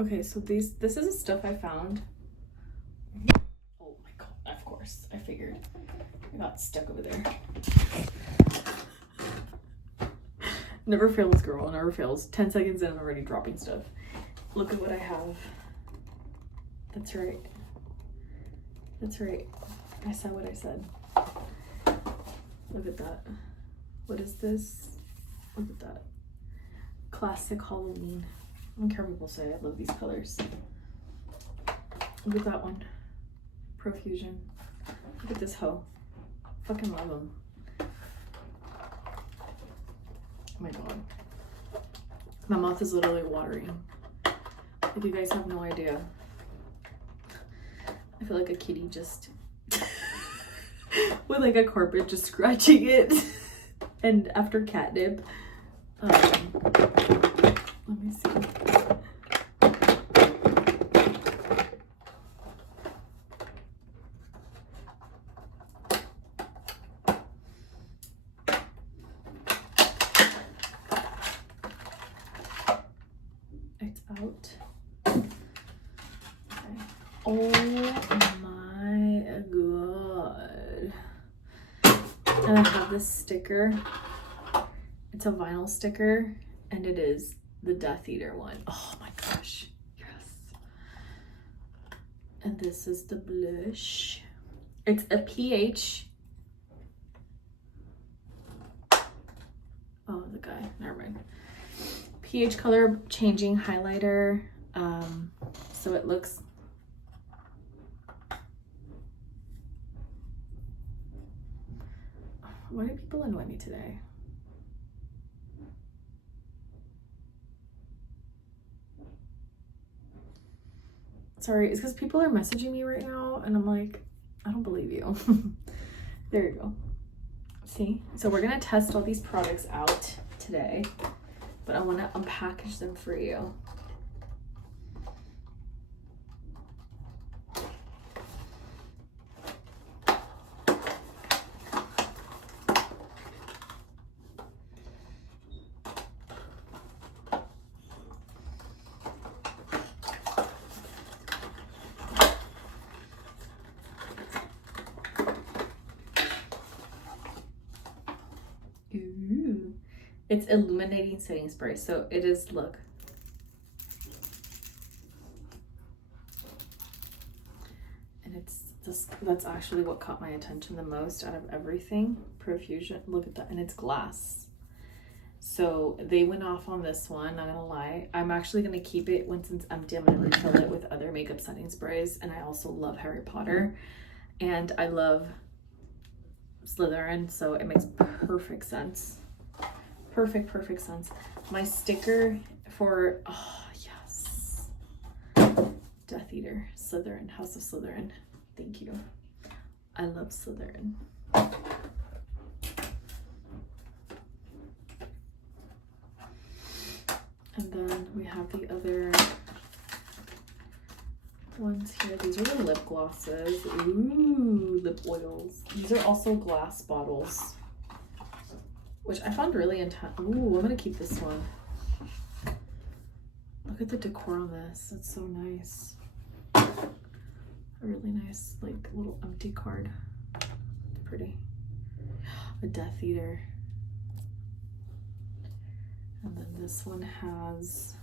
Okay, so this is the stuff I found. Oh my god, of course. I figured. I got stuck over there. Never fails, girl. Never fails. 10 seconds in, I'm already dropping stuff. Look at what I have. That's right. That's right. I said what I said. Look at that. What is this? Look at that. Classic Halloween. I don't care what people say. I love these colors. Look at that one. Profusion. Look at this hoe. Fucking love them. Oh my god. My mouth is literally watering. Like, you guys have no idea. I feel like a kitty just with like a carpet just scratching it. And after catnip. Let me see. It's out. Okay. Oh my god. And I have this sticker. It's a vinyl sticker, and it is the Death Eater one. Oh my gosh. Yes. And this is the blush. It's a pH. Oh, the guy. Never mind. pH color changing highlighter. So it looks. Why do people annoy me today? Sorry, it's because people are messaging me right now and I'm like, I don't believe you. There you go. See? So we're gonna test all these products out today, but I wanna unpackage them for you. Ooh. It's illuminating setting spray. So it is, look. And it's just, that's actually what caught my attention the most out of everything. Profusion, look at that. And it's glass. So they went off on this one, not gonna lie. I'm actually gonna keep it once it's empty. I'm gonna refill it with other makeup setting sprays. And I also love Harry Potter. And I love Slytherin, so it makes perfect sense. Perfect sense. My sticker for, oh yes, Death Eater, Slytherin, House of Slytherin. Thank you. I love Slytherin. And then we have the other ones here. These are the lip glosses. Ooh, lip oils. These are also glass bottles, which I found really intense. Ooh, I'm gonna keep this one. Look at the decor on this. It's so nice. A really nice, like, little empty card. It's pretty. A Death Eater. And then this one has,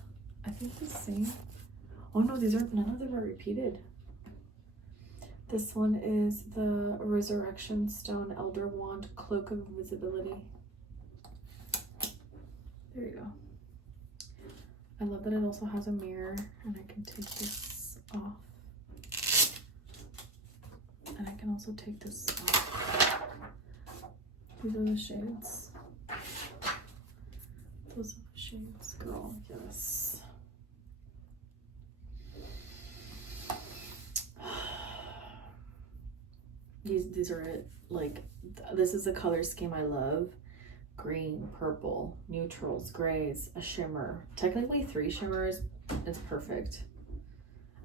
I think the same. Oh no, these are, none of them are repeated. This one is the Resurrection Stone Elder Wand Cloak of Invisibility. There you go. I love that it also has a mirror and I can take this off. And I can also take this off. These are the shades. Those are the shades, girl, yes. These are it. Like, this is the color scheme I love. Green, purple, neutrals, grays, a shimmer. Technically 3 shimmers. It's perfect.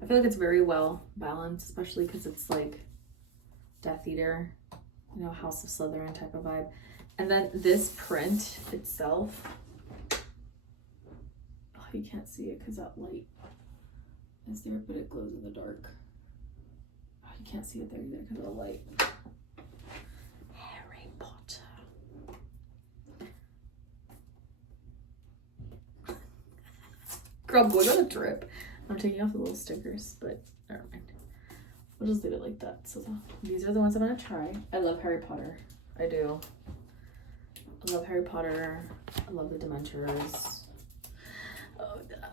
I feel like it's very well balanced, especially because it's like Death Eater, you know, House of Slytherin type of vibe. And then this print itself, oh, you can't see it because that light. is there, but it glows in the dark. Oh, you can't see it there either because of the light. Harry Potter. Girl, I'm going on a trip. I'm taking off the little stickers, but never mind. We'll just leave it like that. So these are the ones I'm gonna try. I love Harry Potter. I do. I love Harry Potter. I love the Dementors.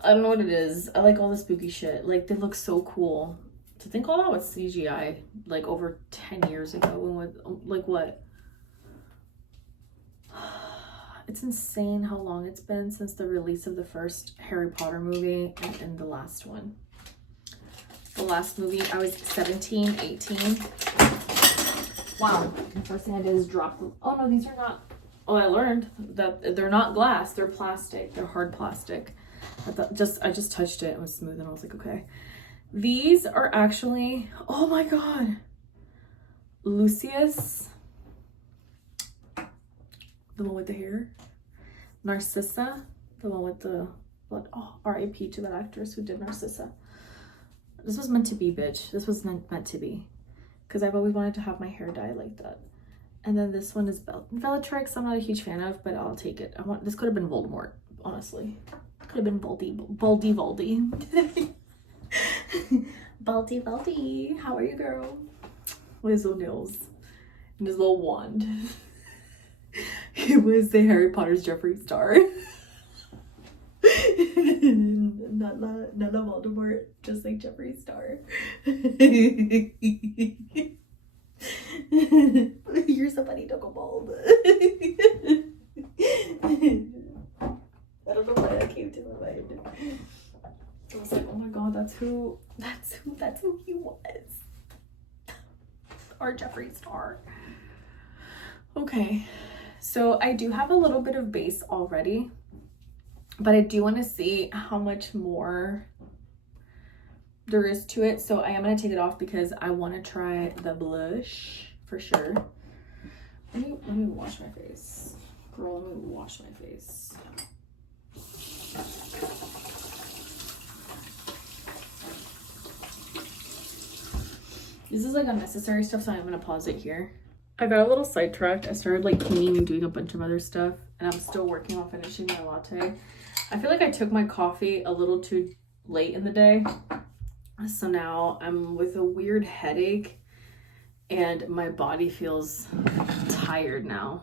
I don't know what it is. I like all the spooky shit. Like, they look so cool. To think all that was CGI, like, over 10 years ago. When like, what? It's insane how long it's been since the release of the first Harry Potter movie and the last one. The last movie, I was 17, 18. Wow. The first thing I did is drop them. Oh, no, these are not. Oh, I learned that they're not glass. They're plastic. They're hard plastic. I just touched it. It was smooth and I was like, okay. These are actually, oh my God. Lucius. The one with the hair. Narcissa. The one with the blood. Oh, R.I.P. to that actress who did Narcissa. This was meant to be, bitch. This was meant to be. Because I've always wanted to have my hair dyed like that. And then this one is Bellatrix. I'm not a huge fan of, but I'll take it. This could have been Voldemort, honestly. Could have been Baldy. Baldy. How are you, girl? With his little nails and his little wand. It was the Harry Potter's Jeffree Star. not a Voldemort, just like Jeffree Star. You're somebody took a bald. I don't know why that came to my mind. I was like, oh my God, that's who he was. Our Jeffree Star. Okay, so I do have a little bit of base already, but I do want to see how much more there is to it. So I am going to take it off because I want to try the blush for sure. Let me wash my face. Girl, let me wash my face. This is like unnecessary stuff, so I'm going to pause it here. I got a little sidetracked. I started like cleaning and doing a bunch of other stuff, and I'm still working on finishing my latte. I feel like I took my coffee a little too late in the day. So now I'm with a weird headache and my body feels tired now,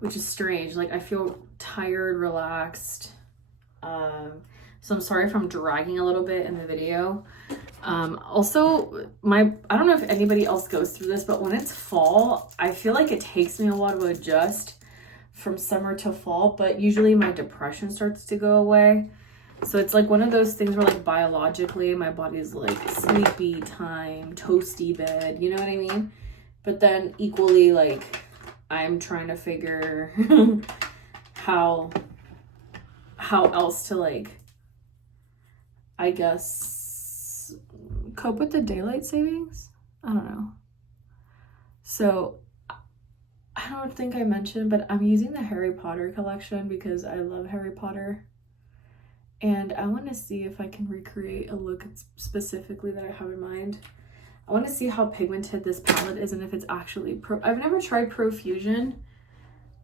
which is strange. Like, I feel tired, relaxed. So I'm sorry if I'm dragging a little bit in the video. Also, I don't know if anybody else goes through this, but when it's fall, I feel like it takes me a while to adjust from summer to fall, but usually my depression starts to go away. So it's like one of those things where, like, biologically my body's like sleepy time, toasty bed, you know what I mean? But then equally, like, I'm trying to figure how else to, like, I guess, cope with the daylight savings? I don't know. So I don't think I mentioned, but I'm using the Harry Potter collection because I love Harry Potter. And I want to see if I can recreate a look specifically that I have in mind. I want to see how pigmented this palette is and if it's actually I've never tried Profusion,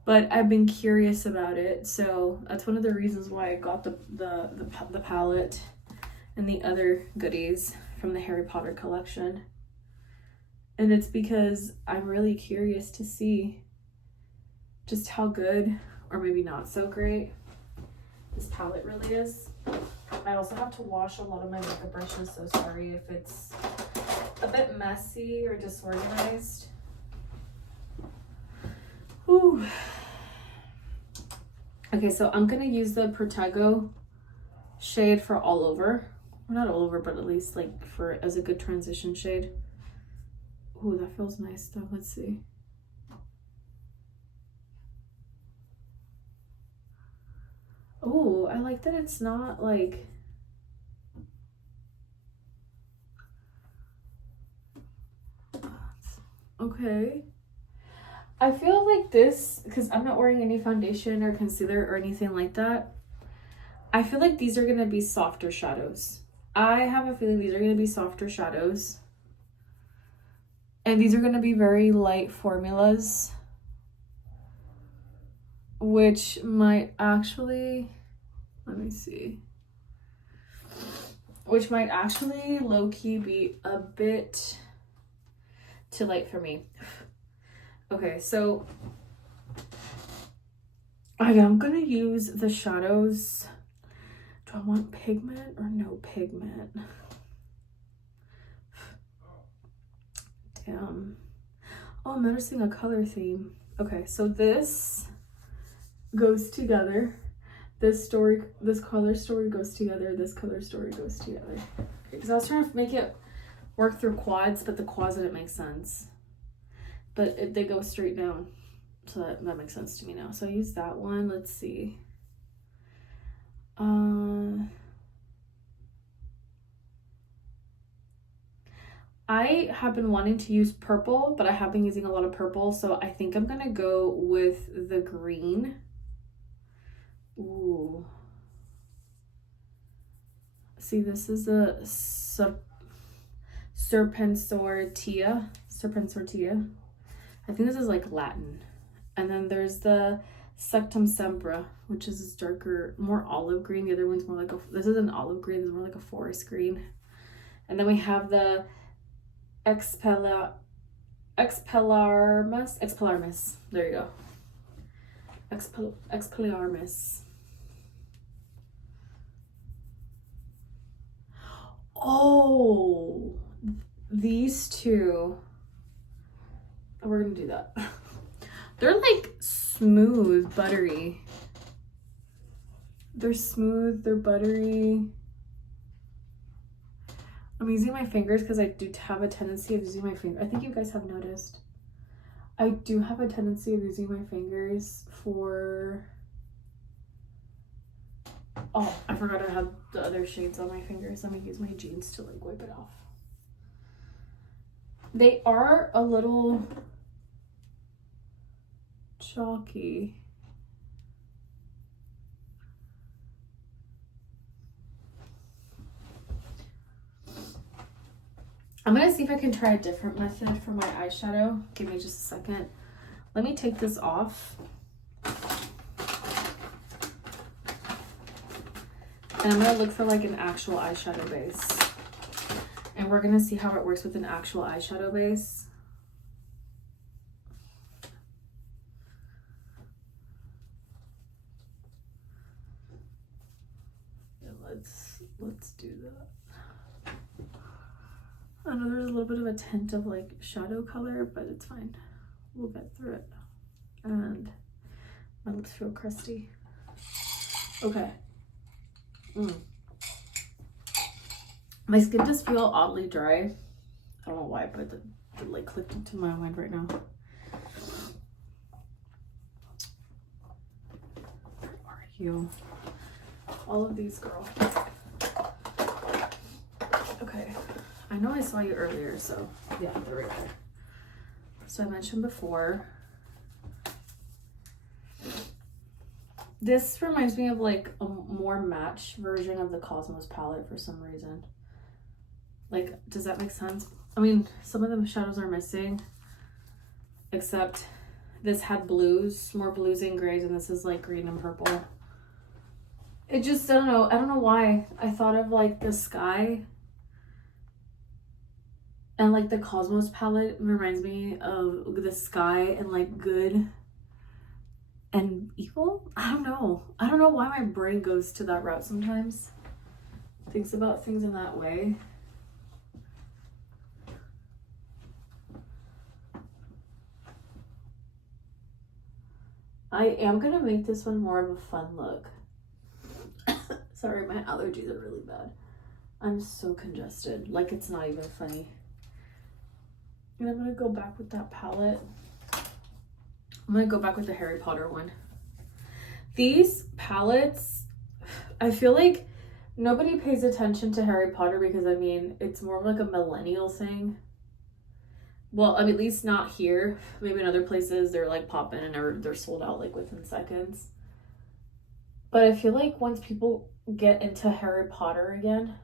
but I've been curious about it. So that's one of the reasons why I got the palette and the other goodies from the Harry Potter collection. And it's because I'm really curious to see just how good, or maybe not so great, this palette really is. I also have to wash a lot of my makeup brushes, so sorry if it's a bit messy or disorganized. Ooh. Okay, so I'm gonna use the Protego shade for all over. Well, not all over, but at least like as a good transition shade. Ooh, that feels nice though. Let's see. Oh, I like that it's not like, okay. I feel like this, because I'm not wearing any foundation or concealer or anything like that, I feel like these are going to be softer shadows. I have a feeling these are going to be softer shadows. And these are going to be very light formulas. Which might actually, let me see. Which might actually low-key be a bit too light for me. Okay, so I'm gonna use the shadows. Do I want pigment or no pigment? Damn. Oh, I'm noticing a color theme. Okay, so this goes together. This color story goes together. This color story goes together. Because I was trying to make it work through quads, but the quads didn't make sense. But they go straight down. So that makes sense to me now. So I use that one. Let's see. I have been wanting to use purple, but I have been using a lot of purple. So I think I'm going to go with the green. Ooh. See, this is a Serpensortia. I think this is like Latin. And then there's the Sectum Sempra, which is this darker, more olive green. The other one's more like this is an olive green, this is more like a forest green. And then we have the Expelliarmus. There you go. Expelliarmus. Oh, these two. Oh, we're gonna do that. They're like smooth, buttery. They're smooth, they're buttery. I'm using my fingers because I do have a tendency of using my fingers. I think you guys have noticed. I do have a tendency of using my fingers for... Oh, I forgot I have the other shades on my fingers. Let me use my jeans to like wipe it off. They are a little chalky. I'm gonna see if I can try a different method for my eyeshadow. Give me just a second. Let me take this off. And I'm gonna look for like an actual eyeshadow base. And we're gonna see how it works with an actual eyeshadow base. Yeah, let's do that. I know there's a little bit of a tint of like shadow color, but it's fine. We'll get through it. And my lips feel crusty. Okay. My skin does feel oddly dry. I don't know why, but it like clicked into my mind right now. Where are you? All of these, girl. Okay. I know I saw you earlier, so yeah, they're right there. So I mentioned before, this reminds me of like a more match version of the Cosmos palette for some reason. Like, does that make sense? I mean, some of the shadows are missing, except this had blues, more blues and grays, and this is like green and purple. It just, I don't know why. I thought of like the sky. And like the Cosmos palette reminds me of the sky and like good and evil. I don't know why my brain goes to that route sometimes. Thinks about things in that way. I am gonna make this one more of a fun look. Sorry, my allergies are really bad. I'm so congested. Like, it's not even funny. And I'm gonna go back with that palette. I'm gonna go back with the Harry Potter one. These palettes, I feel like nobody pays attention to Harry Potter because, I mean, it's more of like a millennial thing. Well, I mean, at least not here. Maybe in other places they're like popping and they're sold out like within seconds. But I feel like once people get into Harry Potter again,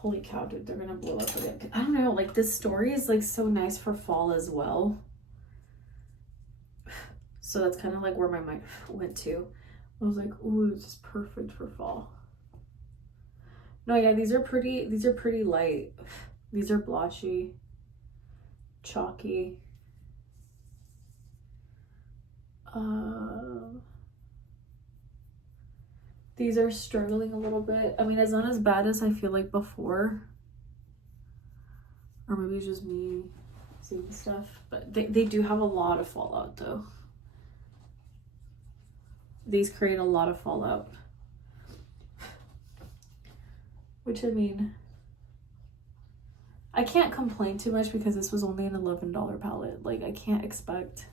Holy cow, dude, they're gonna blow up again. I don't know, like this story is like so nice for fall as well. So that's kind of like where my mind went to. I was like, ooh, this is perfect for fall. No, yeah, these are pretty light. These are blotchy, chalky. These are struggling a little bit. I mean, it's not as bad as I feel like before. Or maybe it's just me seeing stuff. But they do have a lot of fallout though. These create a lot of fallout. Which, I mean, I can't complain too much because this was only an $11 palette. Like, I can't expect,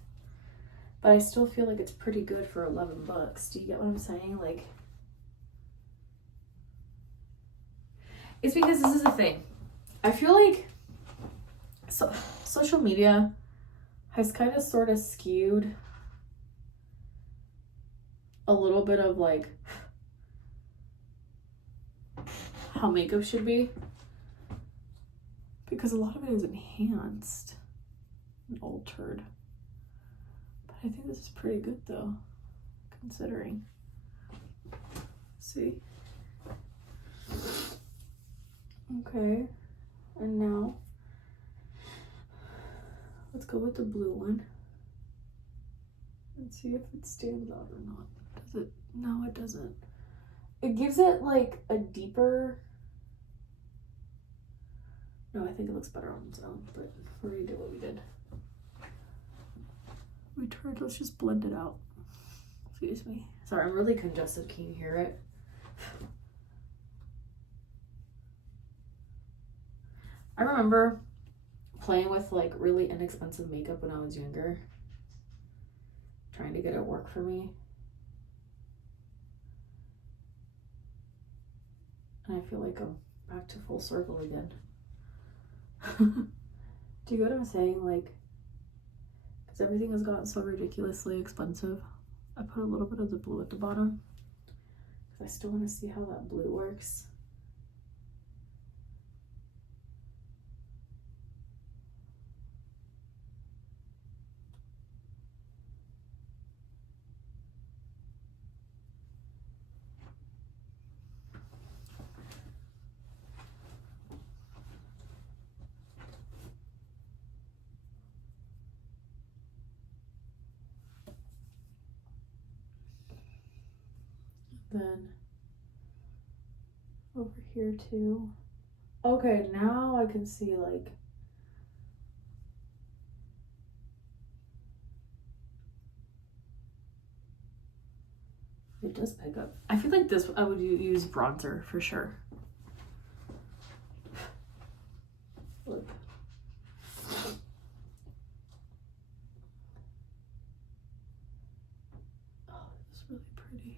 but I still feel like it's pretty good for 11 bucks. Do you get what I'm saying? Like, it's because this is the thing. I feel like social media has kind of sort of skewed a little bit of like how makeup should be, because a lot of it is enhanced and altered. But I think this is pretty good though, considering. See? Okay, and now let's go with the blue one and see if it stands out or not. Does it? No, it doesn't. It gives it like a deeper. No, I think it looks better on its own, but we're gonna do what we did. Let's just blend it out. Excuse me. Sorry, I'm really congested. Can you hear it? I remember playing with like really inexpensive makeup when I was younger, trying to get it work for me. And I feel like I'm back to full circle again. Do you get what I'm saying? Like, because everything has gotten so ridiculously expensive. I put a little bit of the blue at the bottom because I still want to see how that blue works. Then over here too. Okay, now I can see like it does pick up. I feel like this I would use bronzer for sure. Look. Oh, it's really pretty.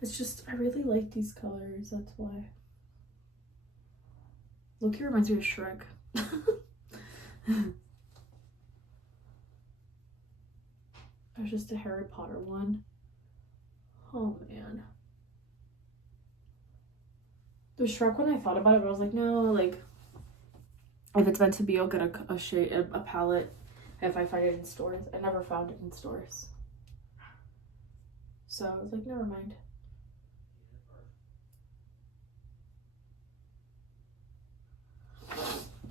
It's just, I really like these colors, that's why. Loki reminds me of Shrek. There's just a Harry Potter one. Oh man. The Shrek one, I thought about it, but I was like, no, like, if it's meant to be, I'll get a shade, a palette if I find it in stores. I never found it in stores. So I was like, never mind.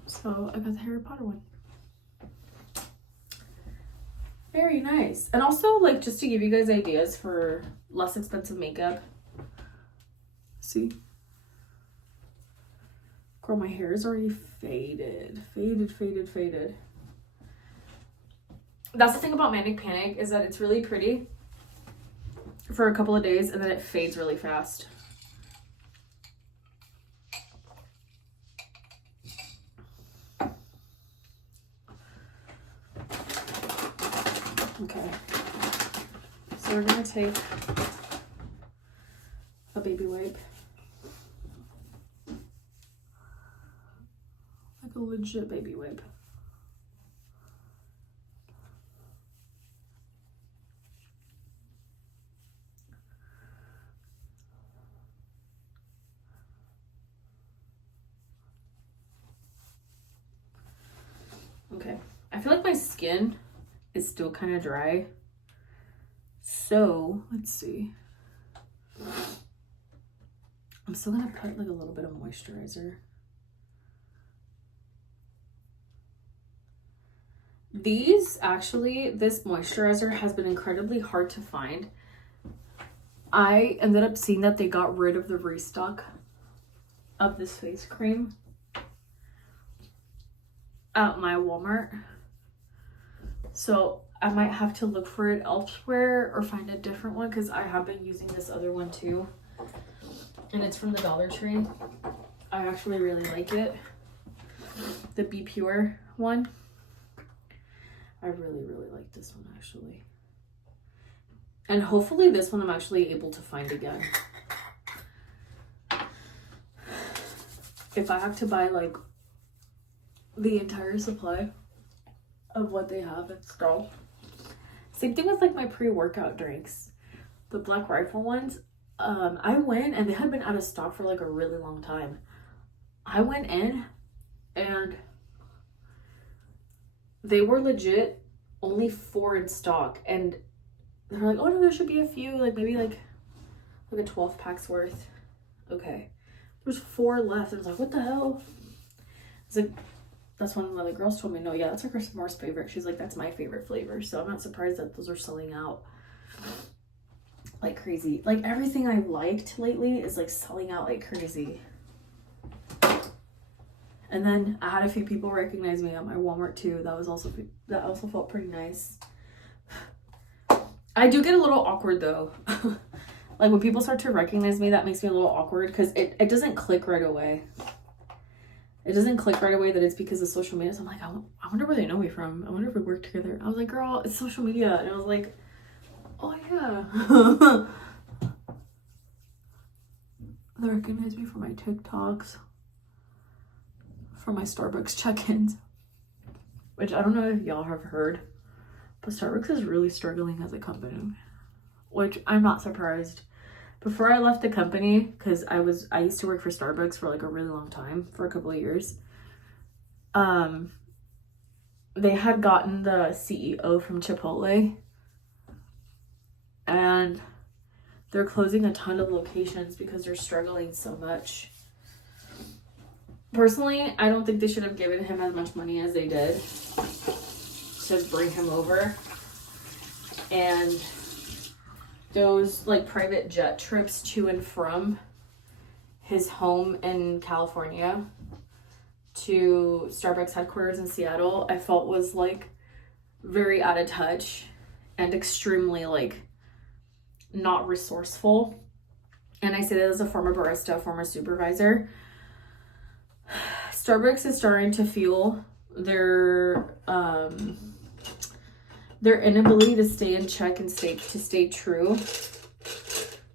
So I got the Harry Potter one. Very nice. And also, like, just to give you guys ideas for less expensive makeup. See? Girl, my hair is already faded. Faded. That's the thing about Manic Panic, is that it's really pretty for a couple of days and then it fades really fast. Okay, so we're gonna take a baby wipe, like a legit baby wipe. feel like my skin is still kind of dry. So let's see. I'm still gonna put like a little bit of moisturizer. This moisturizer has been incredibly hard to find. I ended up seeing that they got rid of the restock of this face cream at my Walmart. So I might have to look for it elsewhere or find a different one, because I have been using this other one too. And it's from the Dollar Tree. I actually really like it. The Be Pure one. I really, really like this one actually. And hopefully this one I'm actually able to find again. If I have to buy like the entire supply of what they have in stock. Same thing with like my pre-workout drinks. The Black Rifle ones. I went and they had been out of stock for like a really long time. I went in and they were legit only 4 in stock, and they're like, oh no, there should be a few, like maybe like a 12 pack's worth. Okay, there's 4 left. I was like, what the hell? It's like, that's one of the girls told me, no, yeah, that's like her s'mores favorite. She's like, that's my favorite flavor. So I'm not surprised that those are selling out like crazy. Like everything I've liked lately is like selling out like crazy. And then I had a few people recognize me at my Walmart too. That also felt pretty nice. I do get a little awkward though. Like when people start to recognize me, that makes me a little awkward, because it doesn't click right away. It doesn't click right away that it's because of social media. So I'm like, I wonder where they know me from. I wonder if we work together. I was like, girl, it's social media. And I was like, oh yeah. They recognize me from my TikToks, from my Starbucks check-ins, which I don't know if y'all have heard, but Starbucks is really struggling as a company, which I'm not surprised. Before I left the company, because I used to work for Starbucks for like a really long time, for a couple of years. They had gotten the CEO from Chipotle, and they're closing a ton of locations because they're struggling so much. Personally, I don't think they should have given him as much money as they did to bring him over. And those like private jet trips to and from his home in California to Starbucks headquarters in Seattle, I felt was like very out of touch and extremely like not resourceful. And I say that as a former barista, former supervisor. Starbucks is starting to feel their inability to stay in check and stay true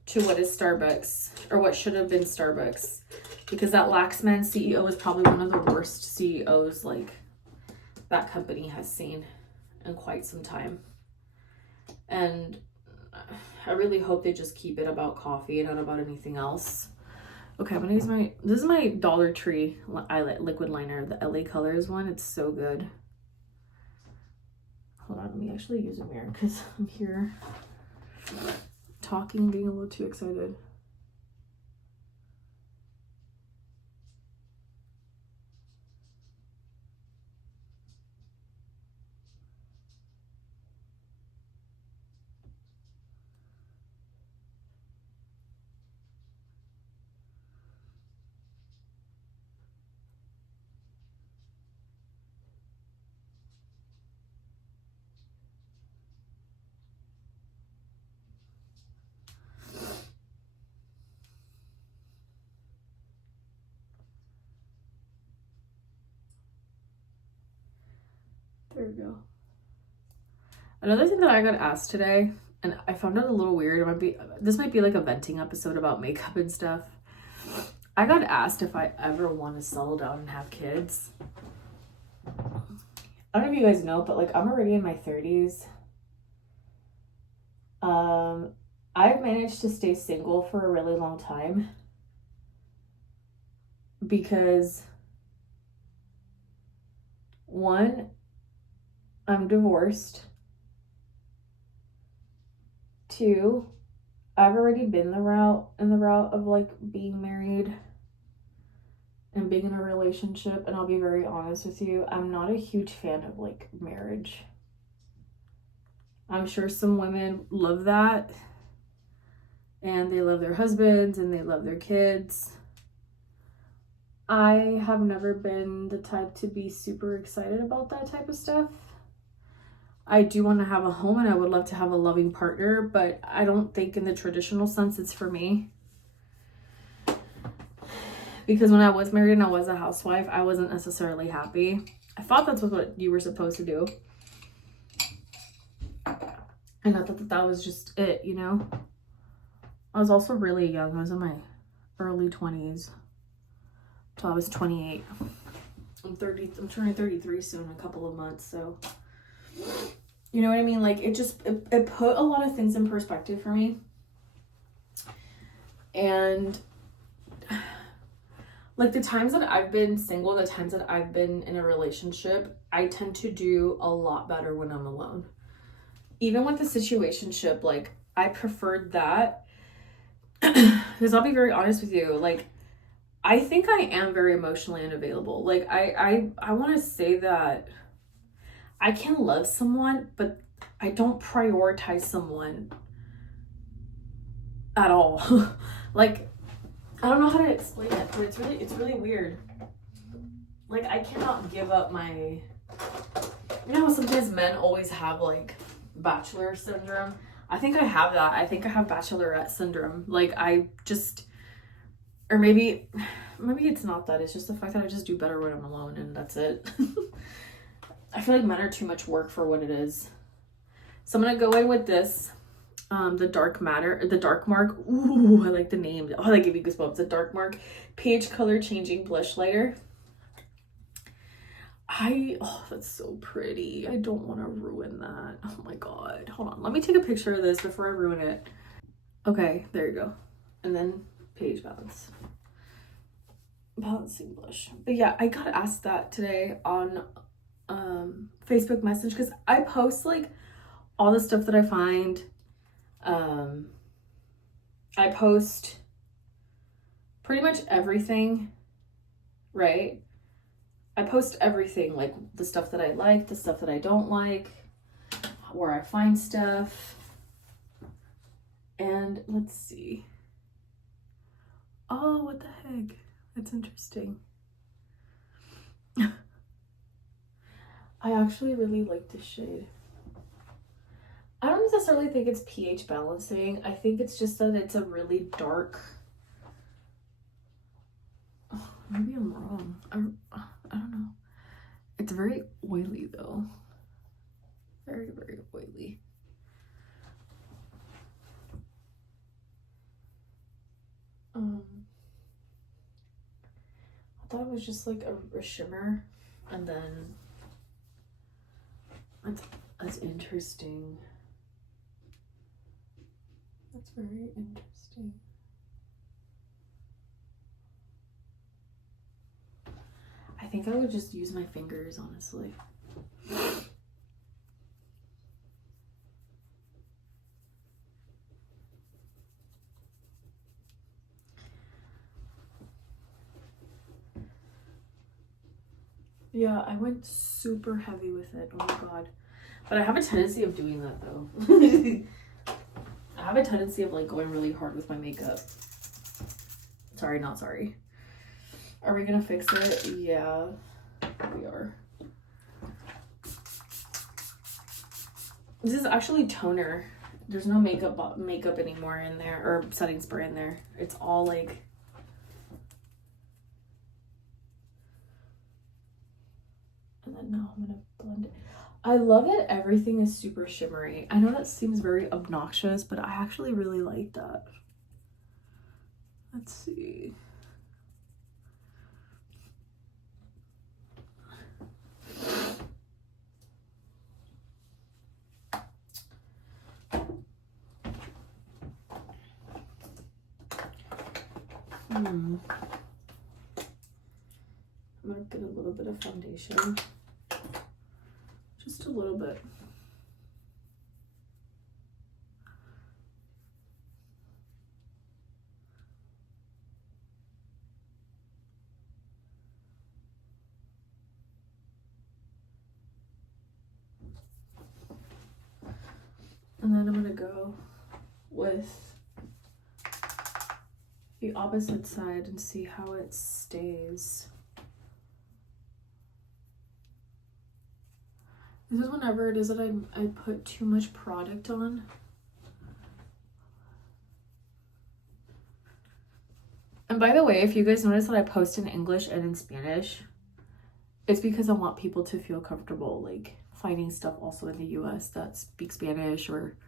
to what is Starbucks, or what should have been Starbucks, because that Laxman CEO is probably one of the worst CEOs like that company has seen in quite some time. And I really hope they just keep it about coffee and not about anything else. Okay, I'm gonna use this is my Dollar Tree liquid liner, the LA Colors one. It's so good. Hold on, let me actually use a mirror because I'm here talking, getting a little too excited. There we go. Another thing that I got asked today, and I found it a little weird. This might be like a venting episode about makeup and stuff. I got asked if I ever want to settle down and have kids. I don't know if you guys know, but like I'm already in my 30s. I've managed to stay single for a really long time because one, I'm divorced. 2, I've already been in the route of like being married and being in a relationship, and I'll be very honest with you, I'm not a huge fan of like marriage. I'm sure some women love that, and they love their husbands and they love their kids. I have never been the type to be super excited about that type of stuff. I do want to have a home and I would love to have a loving partner, but I don't think in the traditional sense it's for me. Because when I was married and I was a housewife, I wasn't necessarily happy. I thought that's what you were supposed to do. And I thought that was just it, you know? I was also really young. I was in my early 20s. Till I was 28. I'm turning 33 soon in a couple of months, so you know what I mean? Like it put a lot of things in perspective for me. And like the times that I've been single, the times that I've been in a relationship, I tend to do a lot better when I'm alone. Even with the situationship, like I preferred that. Because I'll be very honest with you, like I think I am very emotionally unavailable. Like I want to say that I can love someone, but I don't prioritize someone at all. Like I don't know how to explain it, but it's really weird. Like I cannot give up my, you know, sometimes men always have like bachelor syndrome. I think I have that. I think I have bachelorette syndrome. Like I just, or maybe it's not that. It's just the fact that I just do better when I'm alone, and that's it. I feel like men are too much work for what it is. So I'm gonna go in with this, the Dark Mark. Ooh, I like the name. Oh, that gave me goosebumps. The Dark Mark Page Color Changing Blush Lighter. Oh, that's so pretty. I don't want to ruin that. Oh my god. Hold on. Let me take a picture of this before I ruin it. Okay, there you go. And then page balance. Balancing blush. But yeah, I got asked that today on Facebook message, because I post like all the stuff that I find. I post pretty much everything, right? I post everything, like the stuff that I like, the stuff that I don't like, where I find stuff. And let's see. Oh, what the heck? That's interesting. I actually really like this shade. I don't necessarily think it's pH balancing. I think it's just that it's a really dark. Oh, maybe I'm wrong. I don't know. It's very oily though. Very, very oily. I thought it was just like a shimmer, and then that's interesting. That's very interesting. I think I would just use my fingers, honestly. Yeah, I went super heavy with it. Oh my god. But I have a tendency of doing that though. I have a tendency of like going really hard with my makeup. Sorry, not sorry. Are we gonna fix it? Yeah, we are. This is actually toner. There's no makeup anymore in there, or setting spray in there. It's all like, and then now I'm gonna blend it. I love that everything is super shimmery. I know that seems very obnoxious, but I actually really like that. Let's see. I'm gonna get a little bit of foundation. Just a little bit. And then I'm gonna go with the opposite side and see how it stays. This is whenever it is that I put too much product on. And by the way, if you guys notice that I post in English and in Spanish, it's because I want people to feel comfortable like finding stuff also in the US that speak Spanish, or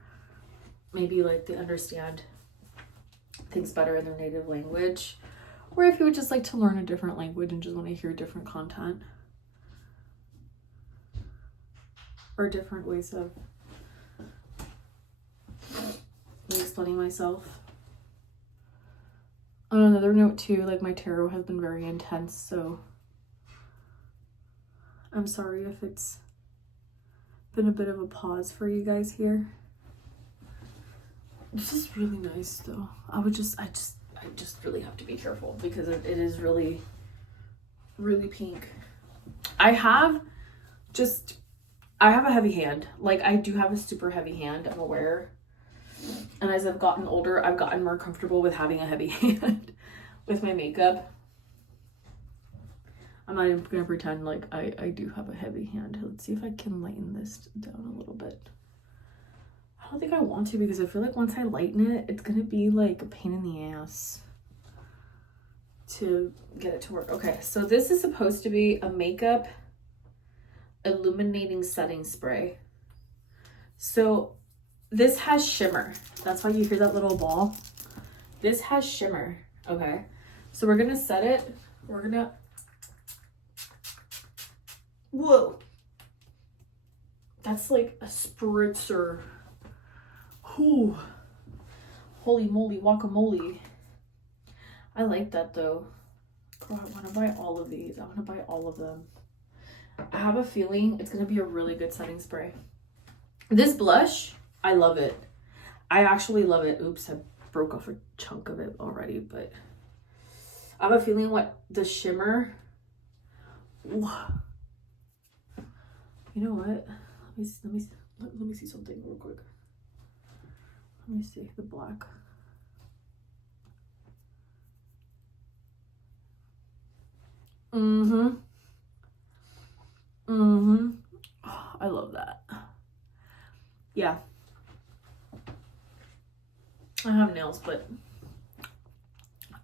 maybe like they understand things better in their native language, or if you would just like to learn a different language and just want to hear different content or different ways of explaining myself. On another note too, like my tarot has been very intense, so I'm sorry if it's been a bit of a pause for you guys here. This is really nice though. I just really have to be careful because it is really, really pink. I have a heavy hand. Like I do have a super heavy hand, I'm aware. And as I've gotten older, I've gotten more comfortable with having a heavy hand with my makeup. I'm not even gonna pretend like I do have a heavy hand. Let's see if I can lighten this down a little bit. I don't think I want to because I feel like once I lighten it, it's gonna be like a pain in the ass to get it to work. Okay, so this is supposed to be a makeup illuminating setting spray. So this has shimmer. That's why you hear that little ball. This has shimmer, okay? So we're gonna set it. We're gonna, whoa. That's like a spritzer. Whew. Holy moly, guacamole. I like that though. Girl, I wanna buy all of these. I wanna buy all of them. I have a feeling it's gonna be a really good setting spray. This blush, I love it. I actually love it. Oops, I broke off a chunk of it already, but I have a feeling what the shimmer. You know what? Let me see something real quick. Let me see the black. Oh, I love that. Yeah. I have nails, but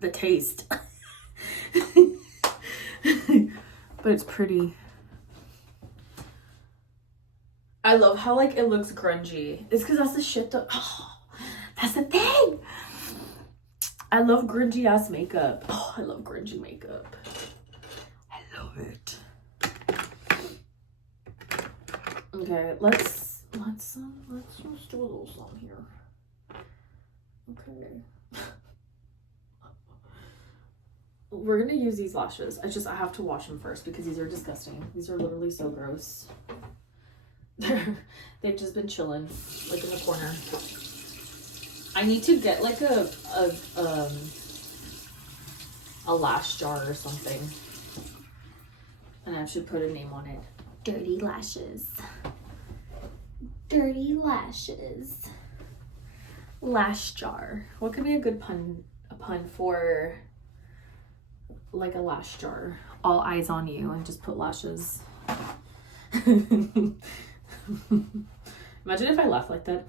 the taste. But it's pretty. I love how like it looks grungy. It's because that's the shit that, oh, that's the thing. I love grungy ass makeup. Oh, I love grungy makeup. I love it. Okay, let's just do a little song here. Okay. We're gonna use these lashes. I have to wash them first because these are disgusting. These are literally so gross. They've just been chilling like in the corner. I need to get like a lash jar or something, and I should put a name on it. Dirty lashes. Dirty lashes. Lash jar. What could be a good pun for like a lash jar? All eyes on you and just put lashes. Imagine if I laughed like that.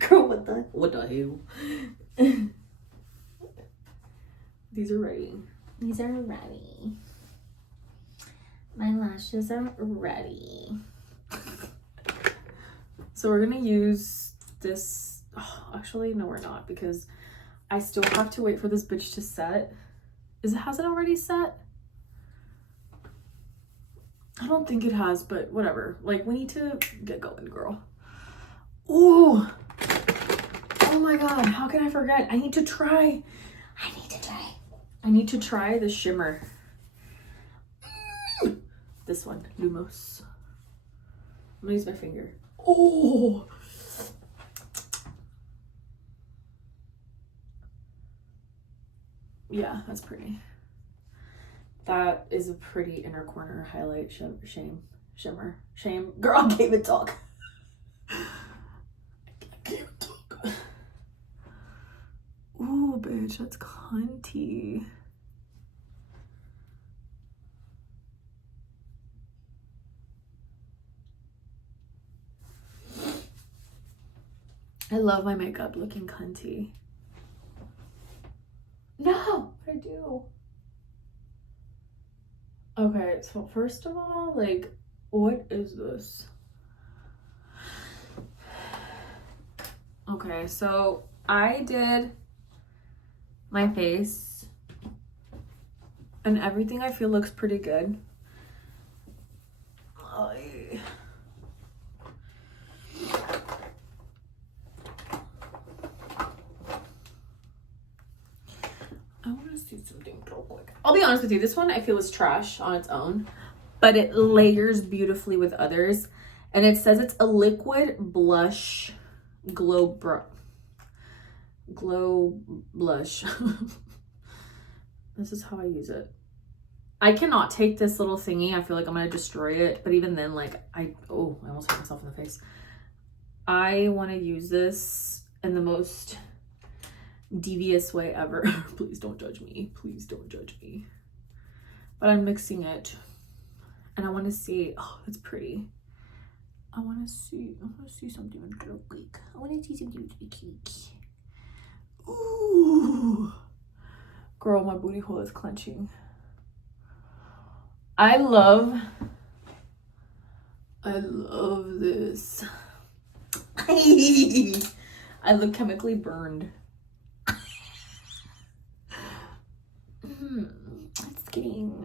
Girl, what the hell? These are ready. These are ready. My lashes are ready. So we're gonna use this. Oh, actually, no, we're not, because I still have to wait for this bitch to set. Has it already set? I don't think it has, but whatever. Like, we need to get going, girl. Oh my god, how can I forget? I need to try the shimmer. This one, Lumos. I'm gonna use my finger. Oh! Yeah, that's pretty. That is a pretty inner corner highlight shimmer. Shame. Girl, I gave it talk. I gave it talk. Ooh, bitch, that's cunty. I love my makeup looking cunty. No, I do. Okay, so first of all, like, what is this? Okay, so I did my face and everything I feel looks pretty good. I want to see something real quick. I'll be honest with you, this one I feel is trash on its own, but it layers beautifully with others. And it says it's a liquid blush glow blush. This is how I use it. I cannot take this little thingy. I feel like I'm gonna destroy it. But even then, like, I almost hit myself in the face. I want to use this in the most devious way ever. Please don't judge me. Please don't judge me. But I'm mixing it. And I want to see, oh, it's pretty. I want to see something real quick. I want to see something real quick. Ooh. Girl, my booty hole is clenching. I love this. I look chemically burned.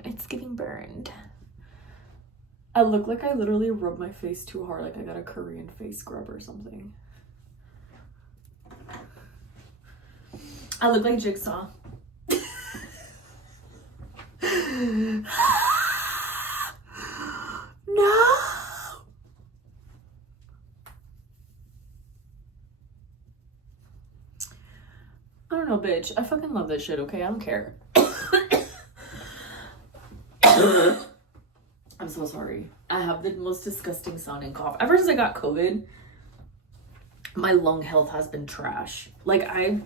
It's getting burned. I look like I literally rubbed my face too hard, like I got a Korean face scrub or something. I look like Jigsaw. No! I don't know, bitch. I fucking love this shit, okay? I don't care. I'm so sorry. I have the most disgusting sounding cough. Ever since I got COVID, my lung health has been trash. Like, I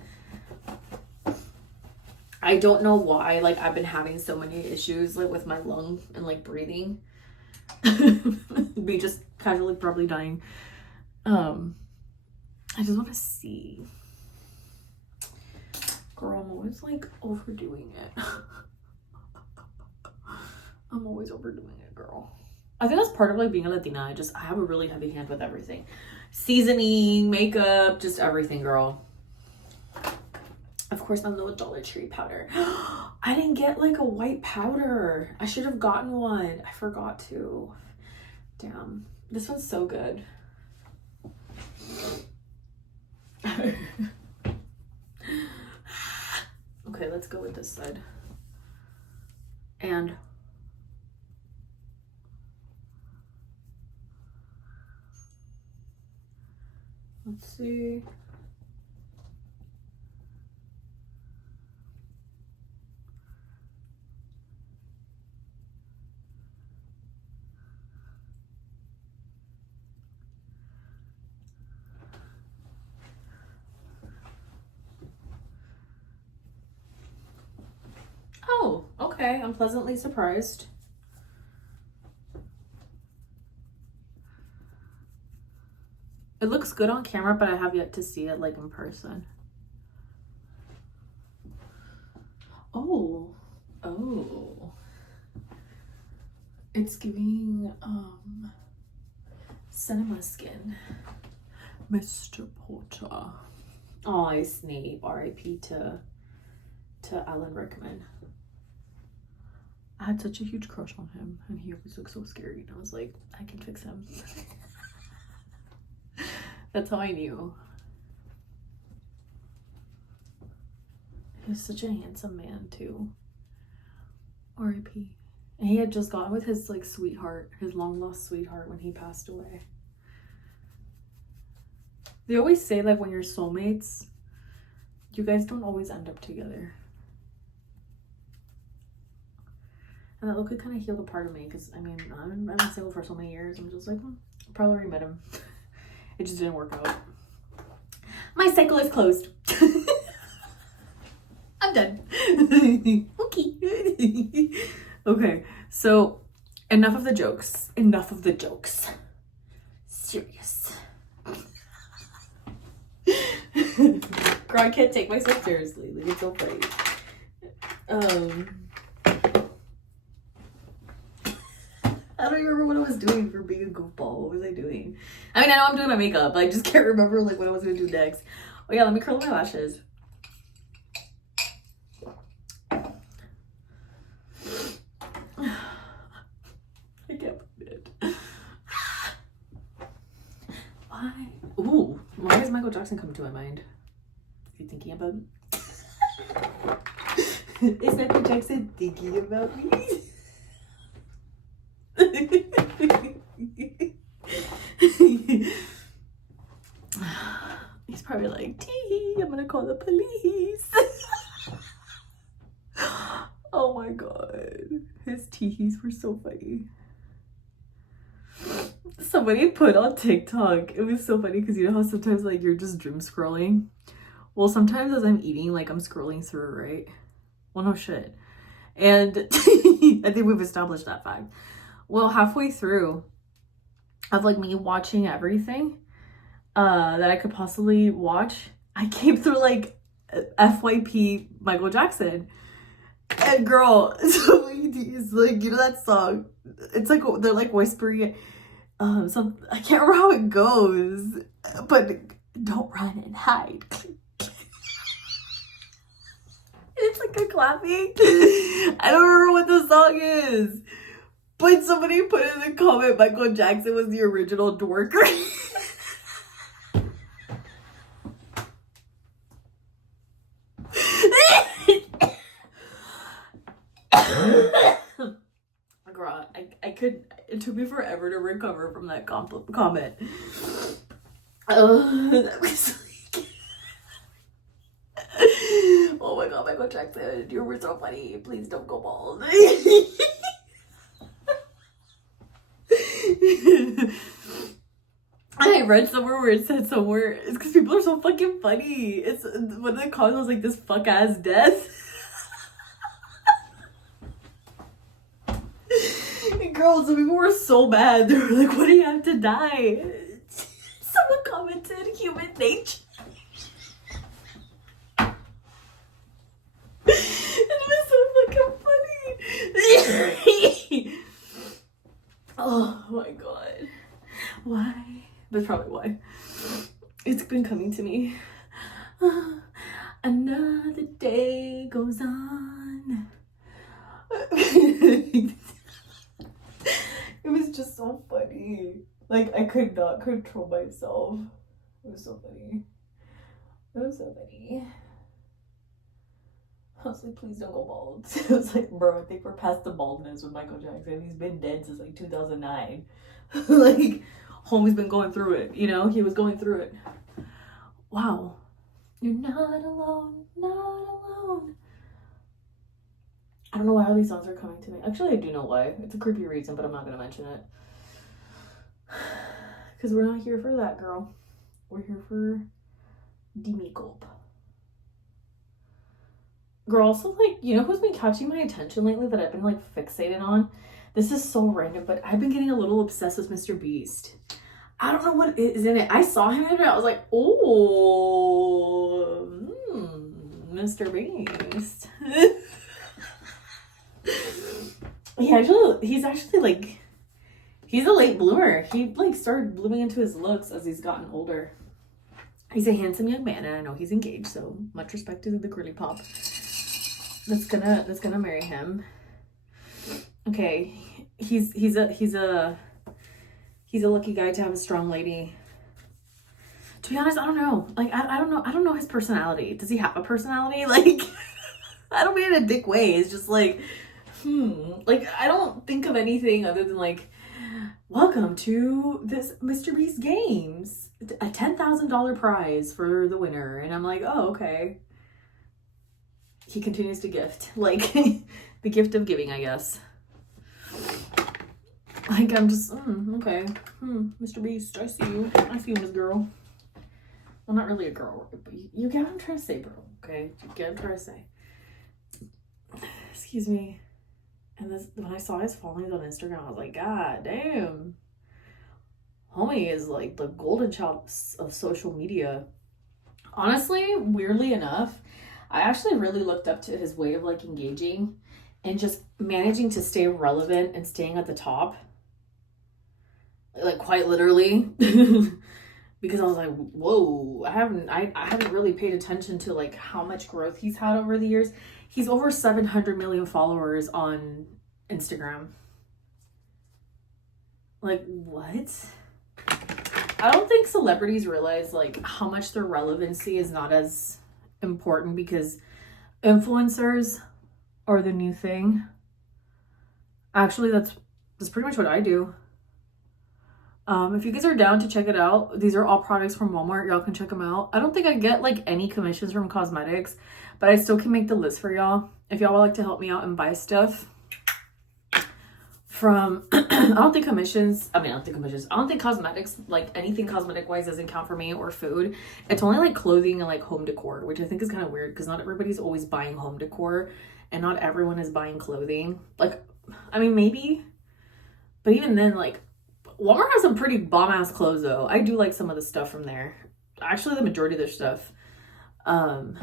don't know why. Like, I've been having so many issues, like, with my lung and, like, breathing. Be just casually probably dying. I just want to see. Girl, I'm always, like, overdoing it. I'm always overdoing it, girl. I think that's part of, like, being a Latina. I have a really heavy hand with everything. Seasoning, makeup, just everything, girl. Of course, my little Dollar Tree powder. I didn't get, like, a white powder. I should have gotten one. I forgot to. Damn. This one's so good. Okay, let's go with this side. And let's see. Oh, okay. I'm pleasantly surprised. It looks good on camera, but I have yet to see it, like, in person. Oh. It's giving, cinema skin. Mr. Porter. Oh, I Snape. R.I.P. to Alan Rickman. I had such a huge crush on him, and he always looked so scary, and I was like, I can fix him. That's how I knew. He was such a handsome man, too. R.I.P. And he had just gotten with his like sweetheart, his long lost sweetheart, when he passed away. They always say like when you're soulmates, you guys don't always end up together. And that look could kind of healed a part of me, because I mean, I've been single for so many years. I'm just like, probably already met him. It just didn't work out. My cycle is closed. I'm done. Okay. Okay, so enough of the jokes. Enough of the jokes. Serious. Girl, I can't take myself seriously. Like, it's so funny. I don't even remember what I was doing for being a goofball. What was I doing? I mean, I know I'm doing my makeup, but I just can't remember like what I was gonna do next. Oh yeah, let me curl my lashes. I can't believe it. Why? Ooh, why does Michael Jackson come to my mind? Are you thinking about me? Is Michael Jackson thinking about me? He's probably like, tee, I'm gonna call the police. Oh my god, his teehees were so funny. Somebody put on TikTok, it was so funny because you know how sometimes like you're just doom scrolling. Well, sometimes as I'm eating, like I'm scrolling through, right? Well, no shit. And I think we've established that fact. Well, halfway through of like me watching everything that I could possibly watch, I came through like FYP Michael Jackson. And girl, so it's like, you know that song? It's like they're like whispering some, I can't remember how it goes, but don't run and hide. It's like a clapping. I don't remember what the song is. But somebody put in the comment Michael Jackson was the original dorker. Girl, I could, it took me forever to recover from that comment. That was like, oh my god, Michael Jackson, you were so funny. Please don't go bald. I read somewhere where it said somewhere, it's because people are so fucking funny. It's one of the comments was like, this fuck ass death. And girls, some people were so mad. They were like, what do you have to die? Someone commented, human nature. It was so fucking funny. Oh my god. Why? That's probably why. It's been coming to me. Another day goes on. It was just so funny. Like, I could not control myself. It was so funny. It was so funny. I was like, please don't go bald. I was like, bro, I think we're past the baldness with Michael Jackson. He's been dead since like 2009. Like, homie's been going through it, you know? He was going through it. Wow. You're not alone, not alone. I don't know why all these songs are coming to me. Actually, I do know why. It's a creepy reason, but I'm not going to mention it. Because we're not here for that, girl. We're here for the makeup. Girl, also, like, you know who's been catching my attention lately that I've been, like, fixated on? This is so random, but I've been getting a little obsessed with Mr. Beast. I don't know what is in it. I saw him in it. I was like, oh, Mr. Beast. He's actually, like, he's a late bloomer. He, like, started blooming into his looks as he's gotten older. He's a handsome young man, and I know he's engaged, so much respect to the girly pop that's gonna marry him. Okay, he's a lucky guy to have a strong lady. To be honest, I don't know. Like, I don't know his personality. Does he have a personality? Like, I don't mean in a dick way. It's just like, Like, I don't think of anything other than like, welcome to this Mr. Beast Games, a $10,000 prize for the winner. And I'm like, oh, okay. He continues to gift, like the gift of giving, I guess. Like, I'm just, okay. Mr. Beast, I see you, Miss girl. Well, not really a girl, but you get what I'm trying to say, bro, okay? You get what I'm trying to say. Excuse me. And this, when I saw his followings on Instagram, I was like, God damn. Homie is like the golden child of social media. Honestly, weirdly enough, I actually really looked up to his way of like engaging and just managing to stay relevant and staying at the top. Like, quite literally. Because I was like, whoa, I haven't really paid attention to like how much growth he's had over the years. He's over 700 million followers on Instagram. Like, what? I don't think celebrities realize like how much their relevancy is not as important, because influencers are the new thing. Actually, that's pretty much what I do. If you guys are down to check it out, these are all products from Walmart. Y'all can check them out. I don't think I get like any commissions from cosmetics, but I still can make the list for y'all. If y'all would like to help me out and buy stuff from, I don't think cosmetics, like anything cosmetic wise doesn't count for me, or food. It's only like clothing and like home decor, which I think is kind of weird because not everybody's always buying home decor and not everyone is buying clothing. Like, I mean, maybe, but even then, like, Walmart has some pretty bomb-ass clothes, though. I do like some of the stuff from there. Actually, the majority of their stuff. Girl,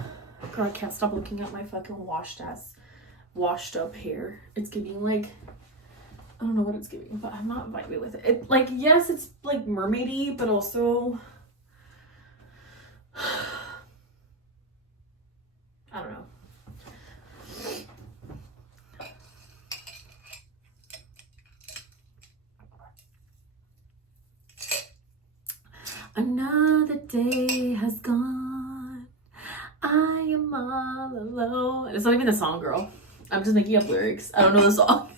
I can't stop looking at my fucking washed up hair. It's giving, like, I don't know what it's giving, but I'm not vibing with it. It, like, yes, it's, like, mermaidy, but also, I don't know. Another day has gone. I am all alone. It's not even a song, girl. I'm just making up lyrics. I don't know the song.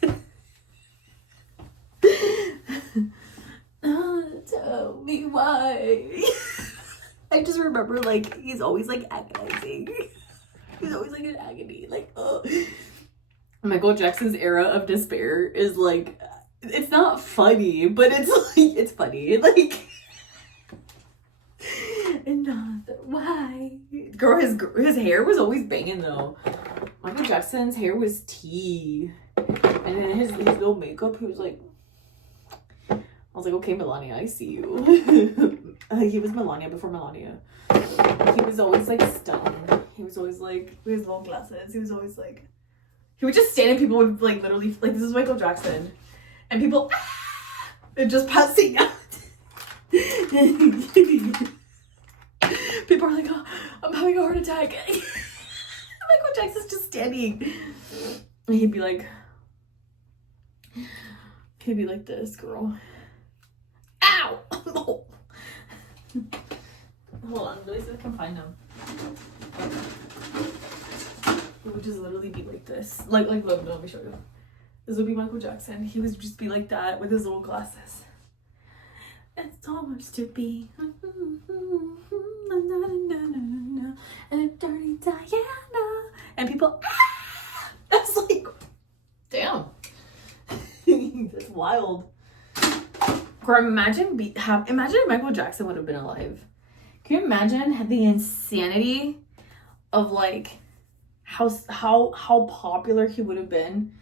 Tell me why. I just remember, like, he's always, like, agonizing. He's always, like, in agony. Like, oh. Michael Jackson's era of despair is, like, it's not funny, but it's, like, it's funny. Like, another why. Girl, his hair was always banging though. Michael Jackson's hair was tea. And then his little makeup, he was like, I was like, okay, Melania, I see you. He was Melania before Melania. He was always like stoned. He was always like, with his little glasses. He was always like, he would just stand and people would like literally, like, this is Michael Jackson. And people, and just passing out. People are like, oh, I'm having a heart attack. Michael Jackson's just standing. And he'd be like this, girl. Ow! Hold on, let me see if I can find him. He would just literally be like this. Like, look, let me show you. This would be Michael Jackson. He would just be like that with his little glasses. It's so much to be. And dirty Diana. And people, that's like, damn. That's wild. Or imagine if Michael Jackson would have been alive. Can you imagine the insanity of like how popular he would have been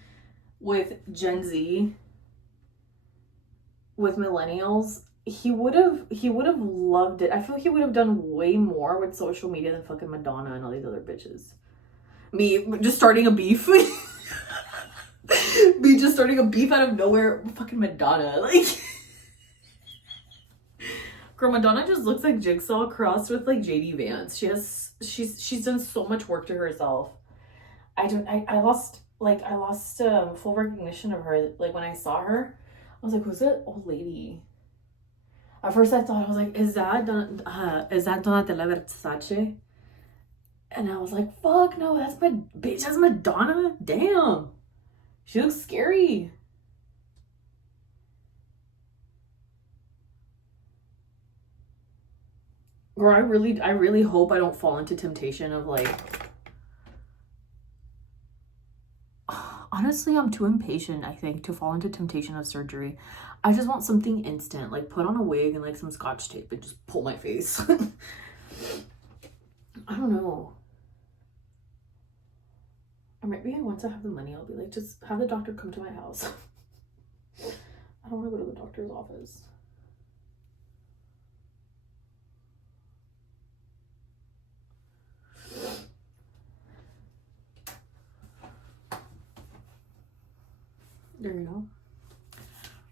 with Gen Z, with millennials? He would have loved it. I feel he would have done way more with social media than fucking Madonna and all these other bitches. Me just starting a beef. Me just starting a beef out of nowhere. Fucking Madonna. Like, girl, Madonna just looks like Jigsaw crossed with like JD Vance. She's done so much work to herself. I lost full recognition of her. Like, when I saw her, I was like, who's that old lady? At first I thought, I was like, is that Donatella Versace? And I was like, fuck no, that's my bitch, that's Madonna. Damn. She looks scary. Girl, I really hope I don't fall into temptation of like, honestly, I'm too impatient, I think, to fall into temptation of surgery. I just want something instant, like put on a wig and like some scotch tape and just pull my face. I don't know. Or maybe once I have the money, I'll be like, just have the doctor come to my house. I don't want to go to the doctor's office. There you go.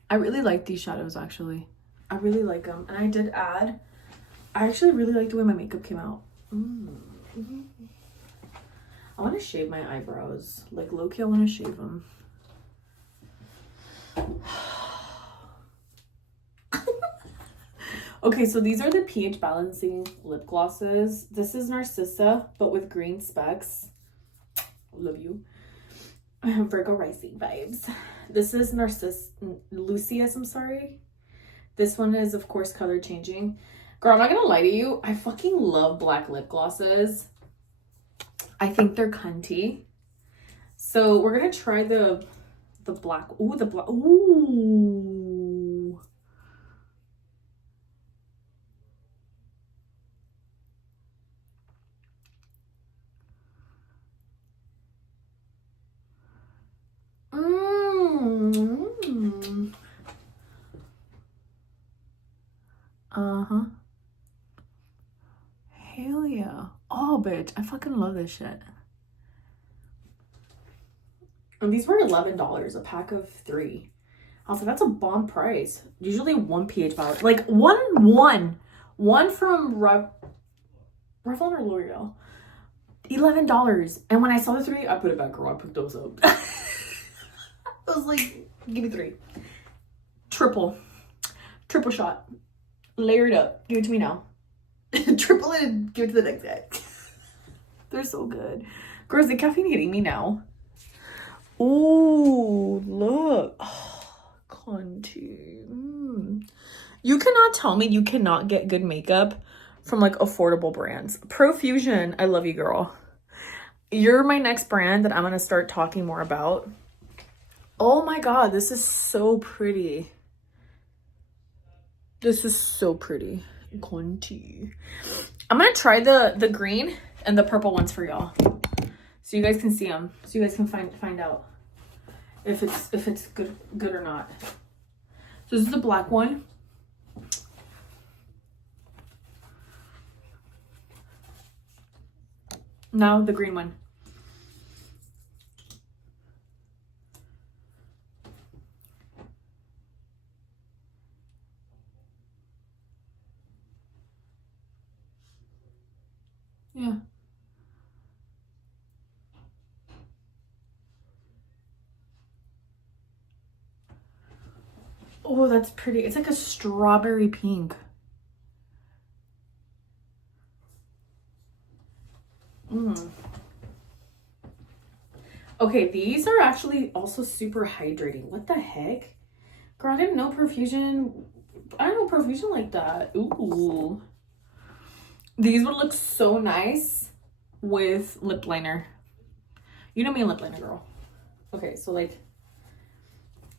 I really like these shadows, actually. I really like them. And I did add, I actually really like the way my makeup came out. I want to shave my eyebrows. Like, low-key, I want to shave them. Okay, so these are the pH balancing lip glosses. This is Narcissa, but with green specks. Love you. Virgo rising vibes. This is Lucius, I'm sorry. This one is, of course, color changing. Girl, I'm not gonna lie to you. I fucking love black lip glosses. I think they're cunty. So we're gonna try the black. Ooh, the black. Ooh. Uh-huh. Hell yeah. Oh, bitch. I fucking love this shit. And these were $11, a pack of 3. I was like, that's a bomb price. Usually 1 pH balance. Like, one from Revlon or L'Oreal. $11. And when I saw the 3, I put it back, girl. I picked those up. I was like, give me 3. Triple shot. Layer it up. Give it to me now. Triple it and give it to the next guy. They're so good. Girls, the caffeine hitting me now. Oh, look. Oh, Conti. You cannot tell me you cannot get good makeup from like affordable brands. Profusion, I love you, girl. You're my next brand that I'm going to start talking more about. Oh my God, this is so pretty. This is so pretty. Conti. I'm going to try the green and the purple ones for y'all, so you guys can see them, so you guys can find out if it's good or not. So this is the black one. Now the green one. Yeah. Oh, that's pretty. It's like a strawberry pink. Okay, these are actually also super hydrating. What the heck? Girl, I didn't know Profusion. I don't know Profusion like that. Ooh. These would look so nice with lip liner. You know me, lip liner girl. Okay, so like,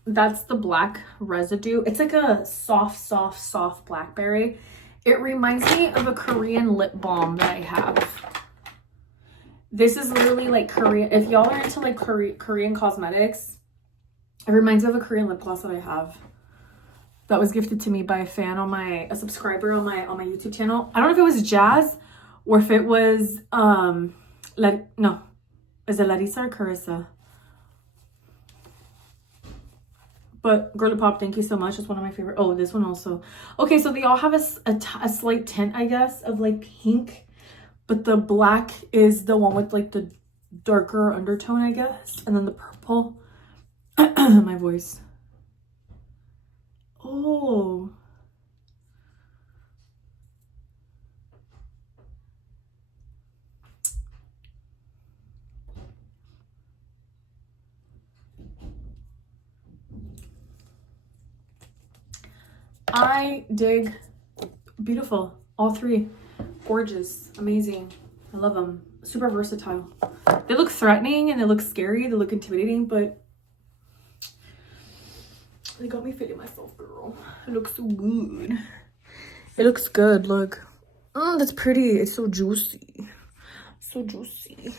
that's the black residue. It's like a soft blackberry. It reminds me of a Korean lip balm that I have. This is literally like Korean. If y'all are into like Korean cosmetics, it reminds me of a Korean lip gloss that I have. That was gifted to me by a fan on a subscriber on my YouTube channel. I don't know if it was Jazz or if it was is it Larissa or Carissa? But Girly Pop, thank you so much. It's one of my favorite. Oh, this one also. Okay, so they all have a slight tint, I guess, of like pink. But the black is the one with like the darker undertone, I guess. And then the purple. My voice. Oh. I dig. Beautiful. All three. Gorgeous. Amazing. I love them. Super versatile. They look threatening and they look scary. They look intimidating, but they got me feeling myself, girl. It looks so good. It looks good. Look. Oh, that's pretty. It's so juicy. So juicy.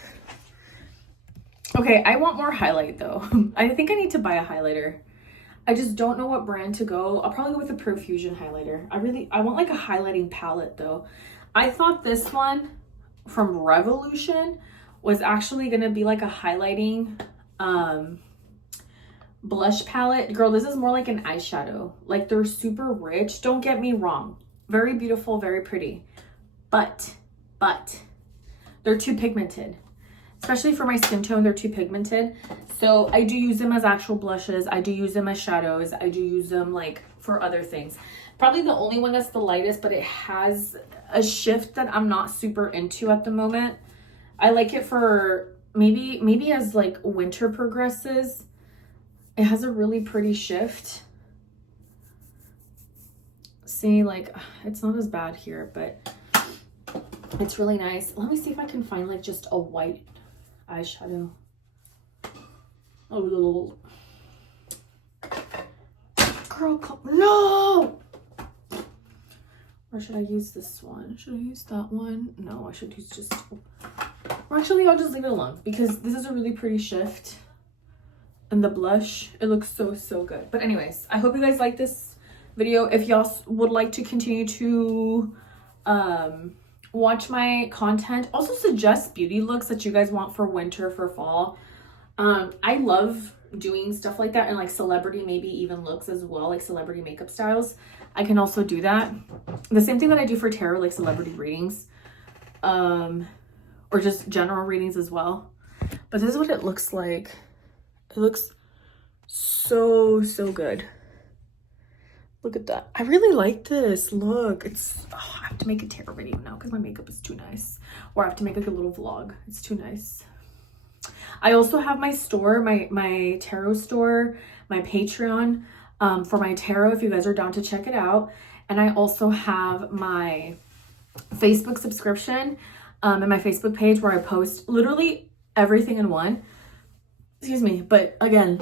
Okay, I want more highlight though. I think I need to buy a highlighter. I just don't know what brand to go. I'll probably go with the Profusion highlighter. I want like a highlighting palette though. I thought this one from Revolution was actually gonna be like a highlighting blush palette. Girl, this is more like an eyeshadow. Like they're super rich. Don't get me wrong. Very beautiful, very pretty. But they're too pigmented. Especially for my skin tone, they're too pigmented. So I do use them as actual blushes. I do use them as shadows. I do use them like for other things. Probably the only one that's the lightest, but it has a shift that I'm not super into at the moment. I like it for maybe as like winter progresses. It has a really pretty shift. See, like it's not as bad here, but it's really nice. Let me see if I can find like just a white eyeshadow. Oh, girl, come, no! Or should I use this one? Should I use that one? No, I should use just, or actually I'll just leave it alone because this is a really pretty shift. And the blush, it looks so good. But anyways, I hope you guys like this video. If y'all would like to continue to watch my content, also suggest beauty looks that you guys want for winter, for fall. I love doing stuff like that, and like celebrity maybe even looks as well, like celebrity makeup styles. I can also do that. The same thing that I do for tarot, like celebrity readings, or just general readings as well. But this is what it looks like. It looks so good. Look at that. I really like this. Look, it's, oh, I have to make a tarot video now because my makeup is too nice. Or I have to make like a little vlog. It's too nice. I also have my store, my tarot store, my Patreon for my tarot if you guys are down to check it out. And I also have my Facebook subscription and my Facebook page where I post literally everything in one. Excuse me. But again,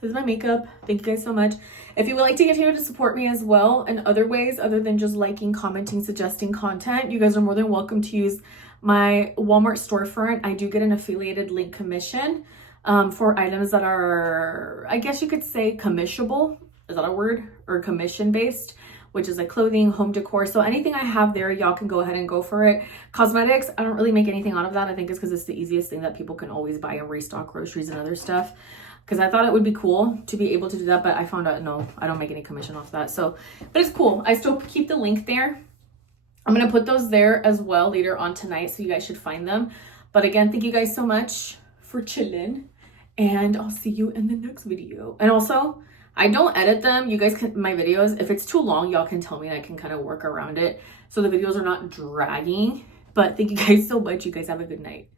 this is my makeup. Thank you guys so much. If you would like to continue to support me as well in other ways other than just liking, commenting, suggesting content, you guys are more than welcome to use my Walmart Storefront. I do get an affiliated link commission for items that are, I guess you could say, commissionable. Is that a word? Or commission based, which is like clothing, home decor. So anything I have there, y'all can go ahead and go for it. Cosmetics, I don't really make anything out of that. I think it's because it's the easiest thing that people can always buy and restock groceries and other stuff. Because I thought it would be cool to be able to do that, but I found out, no, I don't make any commission off that. So, but it's cool. I still keep the link there. I'm going to put those there as well later on tonight, so you guys should find them. But again, thank you guys so much for chilling, and I'll see you in the next video. And also, I don't edit them. You guys can, my videos, if it's too long, y'all can tell me and I can kind of work around it so the videos are not dragging. But thank you guys so much. You guys have a good night.